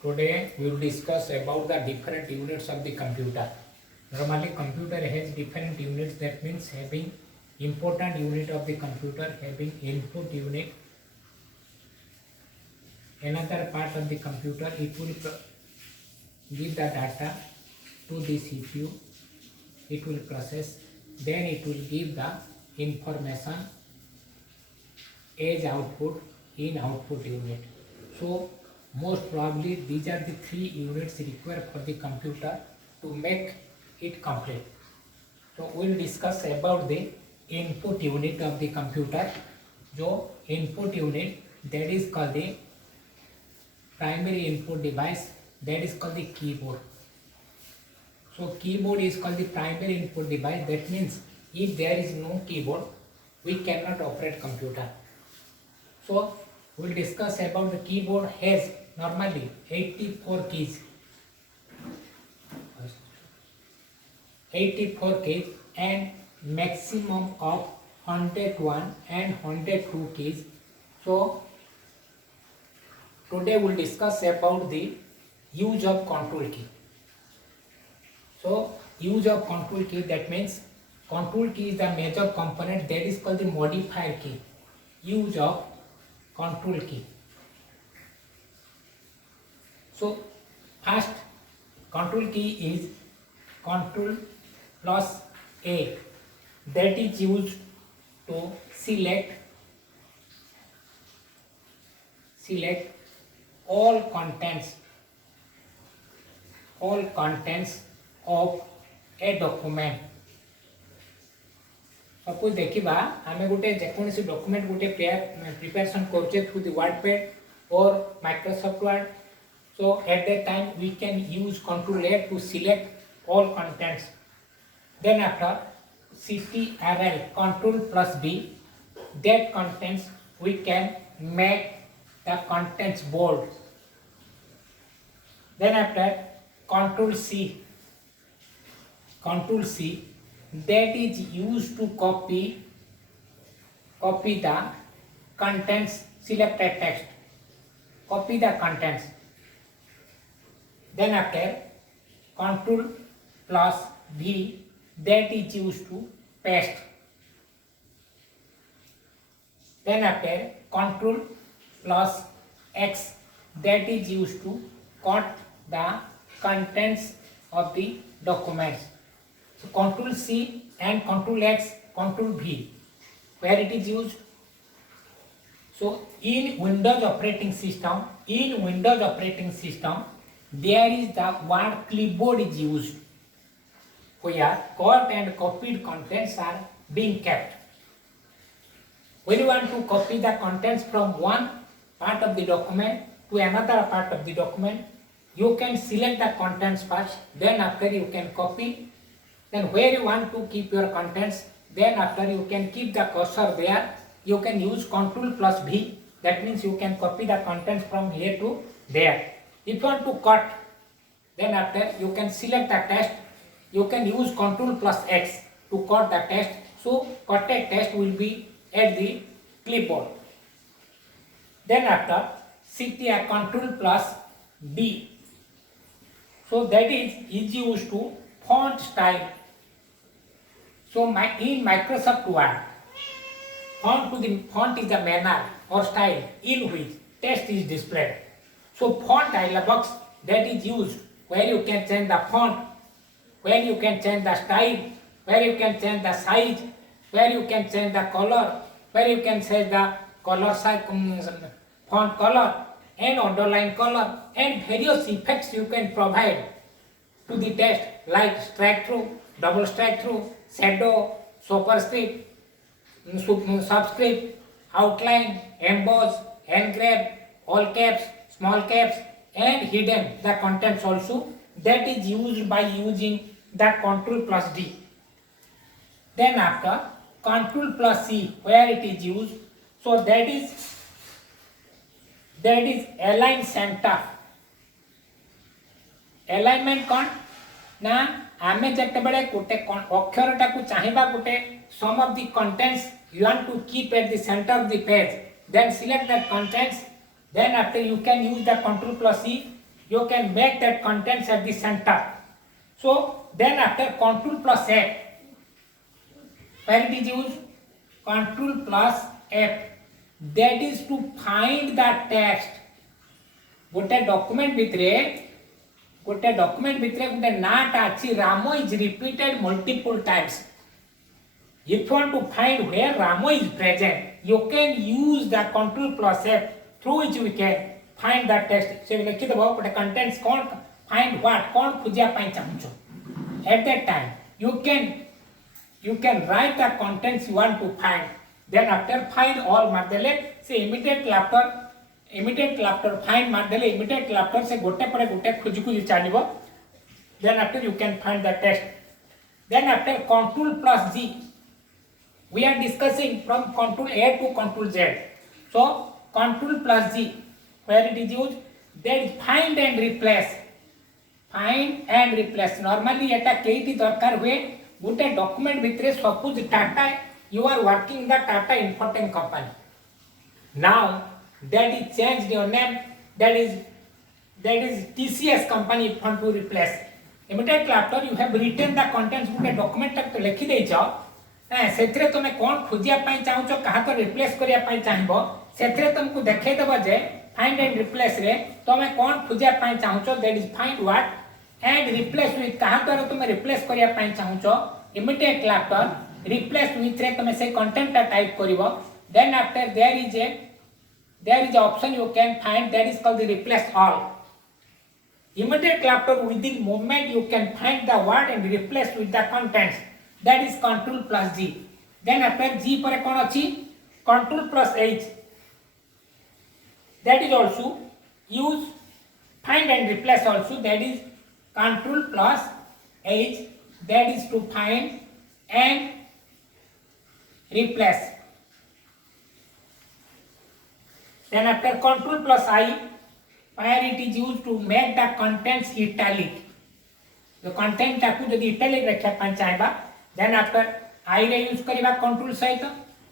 Today we will discuss about the different units of the computer. Normally computer has different units, that means having important unit of the computer having input unit. Another part of the computer, it will give the data to the CPU, it will process, then it will give the information as output in output unit. So most probably these are the three units required for the computer to make it complete. So we will discuss about the input unit of the computer. जो input unit, that is called the primary input device, that is called the keyboard. So keyboard is called the primary input device. That means if there is no keyboard, we cannot operate computer. So we will discuss about the keyboard has normally 84 keys. 84 keys and maximum of 101 and 102 keys. So today we will discuss about the use of control key. So use of control key, that means control key is the major component, that is called the modifier key. Use of control key. So first control key is control plus A, that is used to select all contents of a document. Suppose देखा आम गोटे जेकोसी document गोटे preparation करुचे through the WordPad और Microsoft word. So at that time we can use Ctrl A to select all contents. Then after CTRL Ctrl plus B, that contents we can make the contents bold. Then after Ctrl C, that is used to copy the contents, selected text, copy the contents. Then after Ctrl plus V, that is used to paste. Then after Ctrl plus X, that is used to cut the contents of the documents. So Ctrl C and Ctrl X, Ctrl V, where it is used. So in Windows operating system, there is the word clipboard is used, where cut and copied contents are being kept. When you want to copy the contents from one part of the document to another part of the document, you can select the contents first, then after you can copy. Then where you want to keep your contents, then after you can keep the cursor there, you can use Ctrl plus V, that means you can copy the contents from here to there. If you want to cut, then after you can select the text, you can use Ctrl plus X to cut the text. So cutted text will be at the clipboard. Then after Ctrl plus D, so that is used to font style. So in Microsoft Word, font is the manner or style in which text is displayed. So font dialog box, that is used where you can change the font, where you can change the style, where you can change the size, where you can change the color, where you can change the color size, font color and underline color, and various effects you can provide to the text like strike through, double strike through, shadow, superscript, subscript, outline, emboss, engrave, all caps, small caps, and hidden the contents also. That is used by using the Ctrl plus D. Then after Ctrl plus C, where it is used, so that is align center. Alignment कौन ना आमे जते बड़े गोटे अक्षरटा को चाहिबा गोटे some of the contents you want to keep at the center of the page, then select that contents, then after you can use the Ctrl plus C, you can make that contents at the center. So then after control plus F, where it is used? Control plus F, that is to find the text. गोटे document भितरे गोटे नाटा अछि रामो is repeated multiple times. If you want to find where Ramo is present, you can use the control plus F through which we can find the text. So लिखि देबो गोटे contents cone find what कोन खोजिया पाई चाहूछो. At that time you can write the contents you want to find. Then after find all मार देले से immediate laughter find मार देले immediate laughter से गोटे पर गोटे खोज खोज चलिबो. Then after you can find the text. Then after control plus G, we are discussing from control A to control Z. So control plus G, where it is used, that is find and replace. Find and replace. Normally एटा केइटी दरकार हुए गोटे document भितरे suppose Tata, you are working in the Tata Infotech company. Now that is changed your name, that is TCS company. If you want to replace, immediately after you have written the contents गोटे document तक तो लिखि देइछ सेथरे तुमे कोन खोजिया पाई चाहूचो कहा तो रिप्लेस करिया पाई चाहिबो सेथरे तुमको देखाइ देबो जे फाइंड एंड रिप्लेस रे तुमे कोन खोजिया पाई चाहूचो, that is find what and replace with कहा तो तुमे रिप्लेस करिया पाई चाहूचो. इमीडिएटली आफ्टर रिप्लेस विथ रे तुमे से कंटेंट टा टाइप करिवो. Then after there is a option you can find, that is called the replace all. Immediately after within moment you can find the word and replace with the contents, that is control plus G. Then after G पर कौन अच्छी control plus H, that is also use find and replace also, that is control plus H, that is to find and replace. Then after control plus I, where it is used to make the contents italic. The content टाकू जदि italic रखा पाई चाहिबा, then after I रे use करिबा control सहित.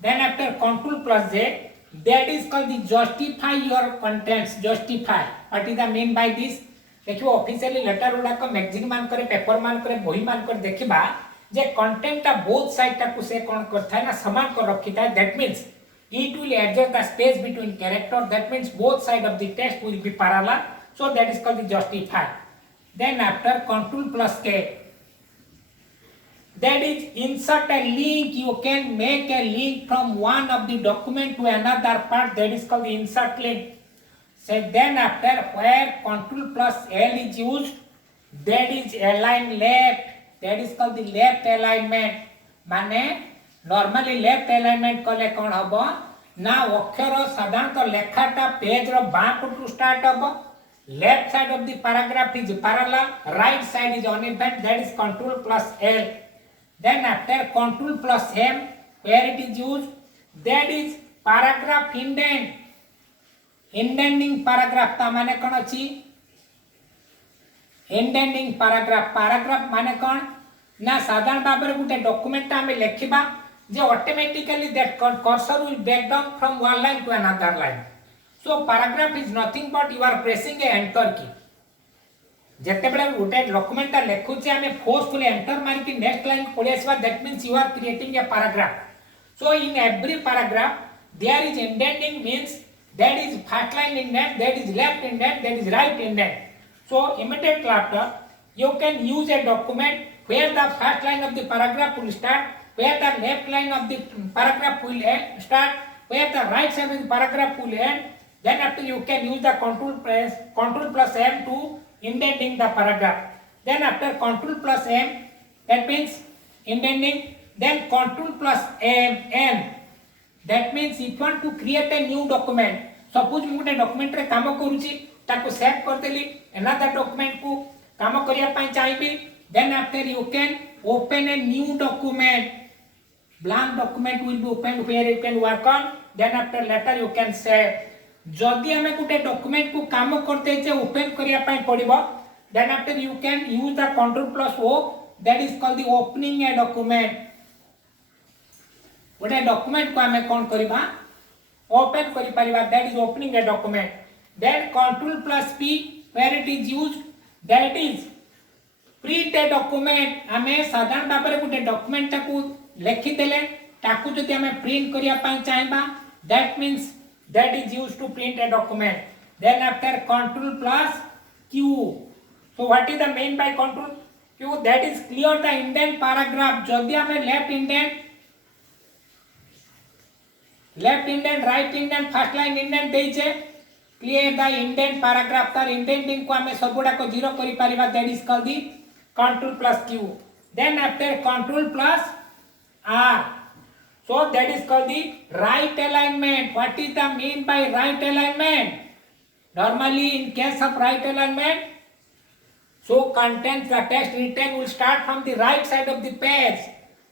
Then after control plus J, that is called the justify your contents. Justify, what is the mean by this? देखियो officially letter उडा को magazine मान करे पेपर मान करे बही मान करे देखिबा जे कंटेंट ता बोथ साइड टाकू से कोन करथा है ना समान कर रखिता है. That means it will adjust the space between character, that means both side of the text will be parallel, so that is called the justify. Then after control plus K, that is insert a link. You can make a link from one of the document to another part, that is called the insert link. So then after where control plus L is used, that is align left, that is called the left alignment. माने normally left alignment कले कोन हबो ना अक्षर साधारणतः लेखाटा page रो बां पटु start हबो. Left side of the paragraph is parallel, right side is uneven, that is control plus L. Then after control plus M, where it is used, that is paragraph indent. Indenting paragraph ता माने कोन अछि indenting paragraph माने कोन ना साधारण भाबरे गुटे document आमे लेखिबा जे automatically that cursor will back down from one line to another line. So paragraph is nothing but you are pressing a enter key. जते बेला गुटे डॉक्यूमेंट ता लेखु जे आमे फोर्सफुली एंटर मार के नेक्स्ट लाइन पढि आसबा, that means you are creating a paragraph. So in every paragraph there is indenting, means that is first line indent, that is left indent, that is right indent. So immediately after you can use a document where the first line of the paragraph will start, where the left line of the paragraph will start, where the right side of the paragraph will end. Then after you can use the control plus M to indenting the paragraph. Then after control plus M, that means indenting. Then control plus N, that means if you want to create a new document, suppose मैं गोटे document रे काम करूची ताको save कर देली another document को काम करिया पई चाहिबी. Then after you can open a new document, blank document will be opened where you can work on. Then after later you can save. जदि हमें गोटे डॉक्यूमेंट को काम करते जे ओपन करिया पई पड़िबो, then after you can use the control plus O, that is called the opening a document. गोटे document को हमें कोन करिबा ओपन करि परिबा, that is opening a document. Then control plus P, where it is used, that is print a document. आमे साधारण भाव में गोटे डॉक्यूमेंट टाकू लिखि देले ताकू जदि आमे प्रिंट करिया पई चाहबा, that means that is used to print a document. Then after control plus q. So what is the mean by control q? That is clear the indent paragraph. जदि आमे left indent right indent first line indent देइछे, clear the indent paragraph तार indenting को आमे सबुडा को zero करि परिबा, that is called the control plus q. Then after control plus r, so that is called the right alignment. What is the mean by right alignment? Normally in case of right alignment, so contents the text written will start from the right side of the page.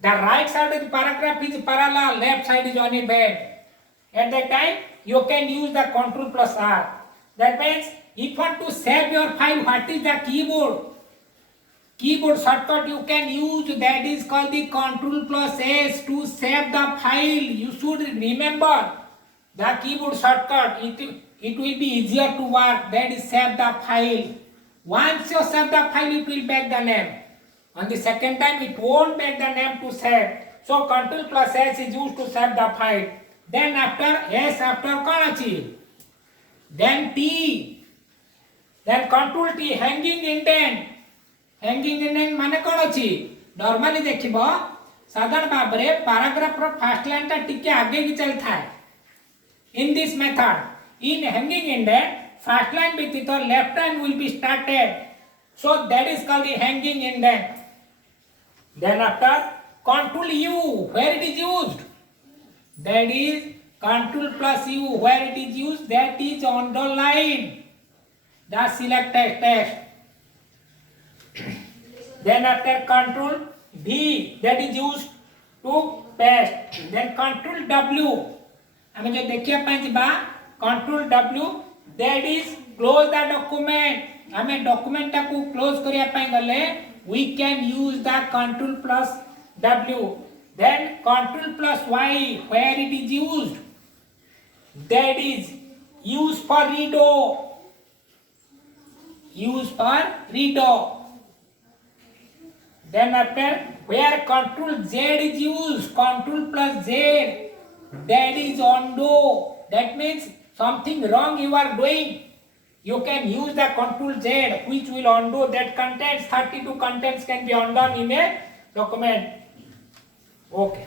The right side of the paragraph is parallel, left side is only bed. At that time you can use the control plus r. That means if you want to save your file, what is the keyboard shortcut you can use, that is called the control plus s to save the file. You should remember the keyboard shortcut, it will be easier to work, that is save the file. Once you save the file, it will back the name. On the second time it won't back the name to save. So control plus s is used to save the file. Then after s, after कौन अछि, then t, then control t, hanging indent. Hanging indent माने कौन अछि, normally देखिबो साधारण भाव में paragraph row first line ता टिके आगे की चल थाए. In this method, in hanging indent, first line व्यतीत left line will be started, so that is called the hanging indent. Then after control u, where it is used, that is control plus u, where it is used, that is underline the selected text. Then after control v, that is used to paste. Then control w, हमें जो देखिए पाएं बा control w, that is close the document. हमें document को close करिया पाएं गले, we can use the control plus w. Then control plus y, where it is used, that is used for redo. Then after where control z is used, control plus z, that is undo. That means something wrong you are doing, you can use the control z, which will undo that contents. 32 contents can be undone in a document. Okay.